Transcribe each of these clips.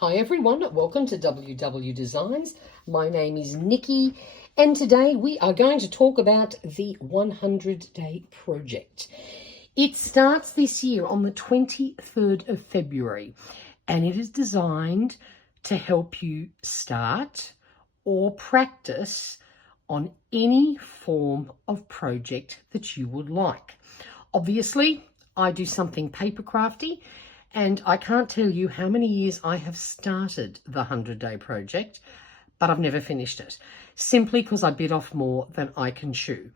Hi everyone, welcome to WW Designs. My name is Nikki and today we are going to talk about the 100-day project. It starts this year on the 23rd of February and it is designed to help you start or practice on any form of project that you would like. Obviously, I do something paper crafty. And I can't tell you how many years I have started the 100-day project, but I've never finished it, simply because I bit off more than I can chew.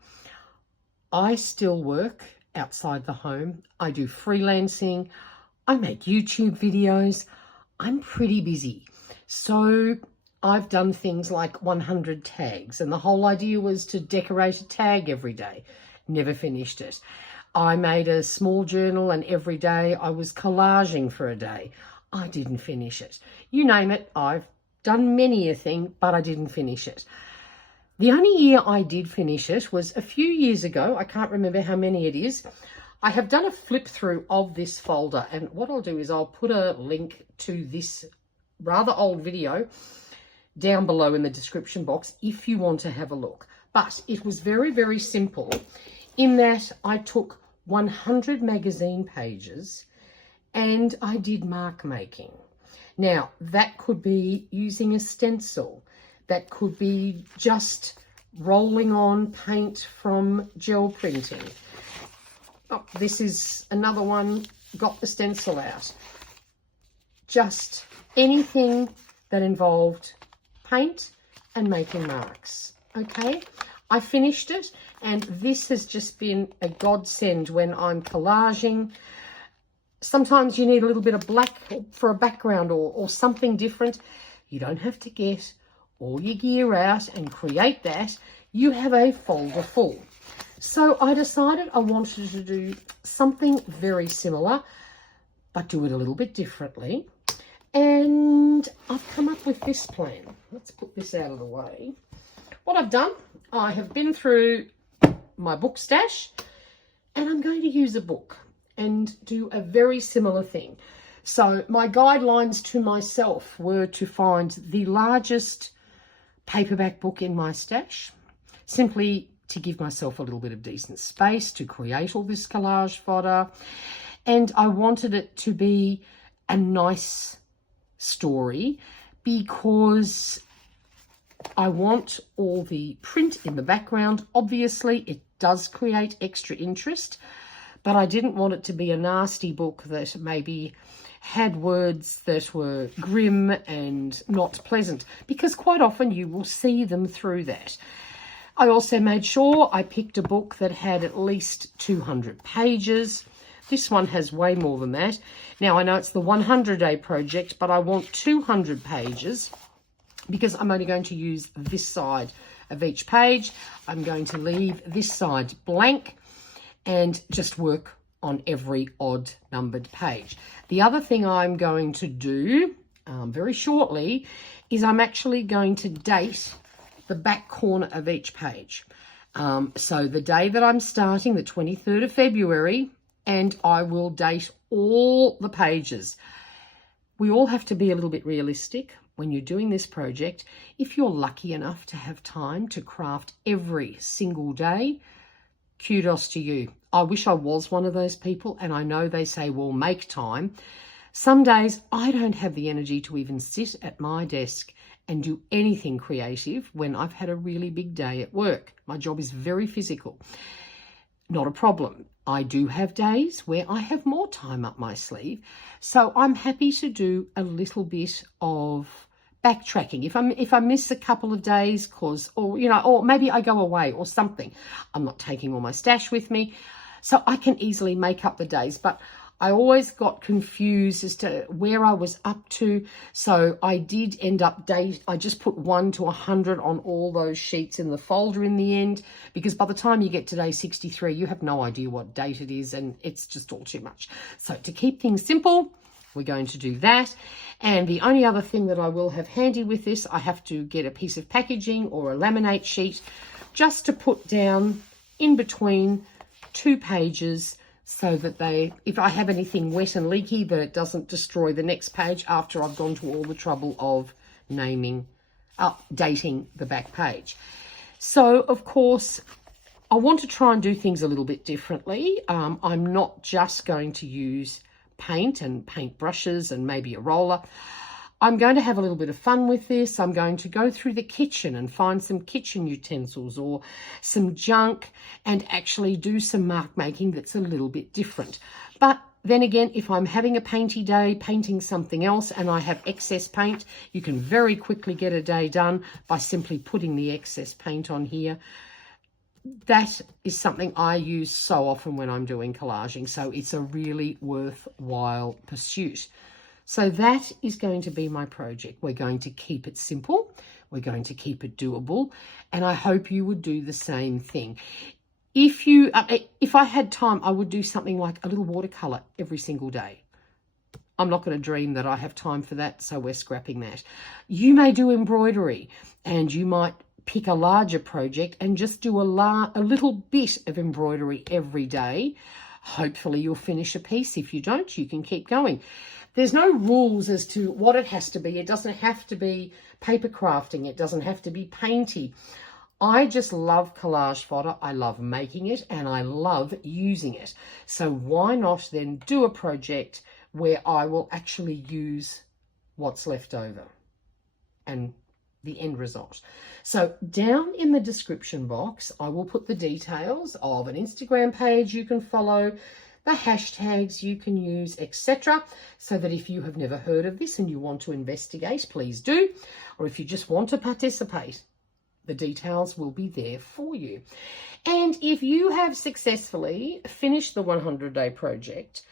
I still work outside the home. I do freelancing. I make YouTube videos. I'm pretty busy. So I've done things like 100 tags, and the whole idea was to decorate a tag every day. Never finished it. I made a small journal and every day I was collaging for a day. I didn't finish it. You name it, I've done many a thing, but I didn't finish it. The only year I did finish it was a few years ago. I can't remember how many it is. I have done a flip through of this folder, and what I'll do is I'll put a link to this rather old video down below in the description box if you want to have a look. But it was very, very simple in that I took 100 magazine pages and I did mark making. Now, that could be using a stencil. That could be just rolling on paint from gel printing. Oh, this is another one, got the stencil out. Just anything that involved paint and making marks, okay? I finished it, and this has just been a godsend when I'm collaging. Sometimes you need a little bit of black for a background or something different. You don't have to get all your gear out and create that. You have a folder full. So I decided I wanted to do something very similar, but do it a little bit differently. And I've come up with this plan. Let's put this out of the way. What I've done, I have been through my book stash and I'm going to use a book and do a very similar thing. So my guidelines to myself were to find the largest paperback book in my stash, simply to give myself a little bit of decent space to create all this collage fodder. And I wanted it to be a nice story because I want all the print in the background. Obviously, it does create extra interest, but I didn't want it to be a nasty book that maybe had words that were grim and not pleasant, because quite often you will see them through that. I also made sure I picked a book that had at least 200 pages. This one has way more than that. Now, I know it's the 100-day project, but I want 200 pages. Because I'm only going to use this side of each page. I'm going to leave this side blank and just work on every odd numbered page. The other thing I'm going to do very shortly is I'm actually going to date the back corner of each page. So the day that I'm starting, the 23rd of February, and I will date all the pages. We all have to be a little bit realistic when you're doing this project. If you're lucky enough to have time to craft every single day, kudos to you. I wish I was one of those people, and I know they say, well, make time. Some days I don't have the energy to even sit at my desk and do anything creative when I've had a really big day at work. My job is very physical. Not a problem. I do have days where I have more time up my sleeve, so I'm happy to do a little bit of backtracking. If I miss a couple of days or maybe I go away or something, I'm not taking all my stash with me, so I can easily make up the days. But I always got confused as to where I was up to, so I did end up I just put 1 to 100 on all those sheets in the folder in the end, because by the time you get to day 63, you have no idea what date it is, and it's just all too much. So to keep things simple, we're going to do that. And the only other thing that I will have handy with this, I have to get a piece of packaging or a laminate sheet just to put down in between 2 pages so that if I have anything wet and leaky, that it doesn't destroy the next page after I've gone to all the trouble of updating the back page. So, of course, I want to try and do things a little bit differently. I'm not just going to use paint and paint brushes and maybe a roller. I'm going to have a little bit of fun with this. I'm going to go through the kitchen and find some kitchen utensils or some junk and actually do some mark making that's a little bit different. But then again, if I'm having a painty day, painting something else, and I have excess paint, you can very quickly get a day done by simply putting the excess paint on here. That is something I use so often when I'm doing collaging, so it's a really worthwhile pursuit. So that is going to be my project. We're going to keep it simple. We're going to keep it doable. And I hope you would do the same thing. If I had time, I would do something like a little watercolor every single day. I'm not going to dream that I have time for that, so we're scrapping that. You may do embroidery, and you might pick a larger project and just do a little bit of embroidery every day. Hopefully you'll finish a piece. If you don't, you can keep going. There's no rules as to what it has to be. It doesn't have to be paper crafting. It doesn't have to be painty. I just love collage fodder. I love making it and I love using it. So why not then do a project where I will actually use what's left over and the end result. So down in the description box, I will put the details of an Instagram page you can follow, the hashtags you can use, etc. So that if you have never heard of this and you want to investigate, please do. Or if you just want to participate, the details will be there for you. And if you have successfully finished the 100-day project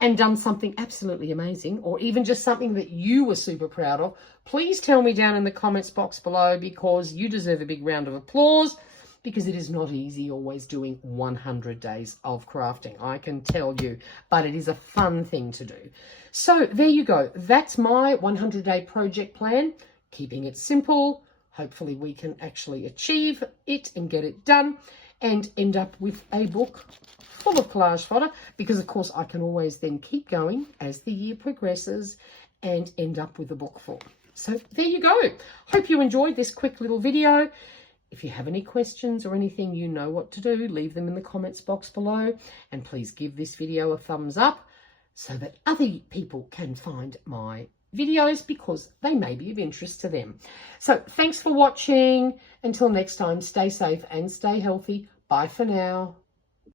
and done something absolutely amazing, or even just something that you were super proud of, please tell me down in the comments box below, because you deserve a big round of applause, because it is not easy always doing 100 days of crafting, I can tell you, but it is a fun thing to do. So there you go. That's my 100-day project plan, keeping it simple. Hopefully we can actually achieve it and get it done and end up with a book full of collage fodder, because of course I can always then keep going as the year progresses and end up with a book full. So there you go. Hope you enjoyed this quick little video. If you have any questions or anything, you know what to do. Leave them in the comments box below, and please give this video a thumbs up so that other people can find my videos, because they may be of interest to them. So thanks for watching. Until next time, stay safe and stay healthy. Bye for now.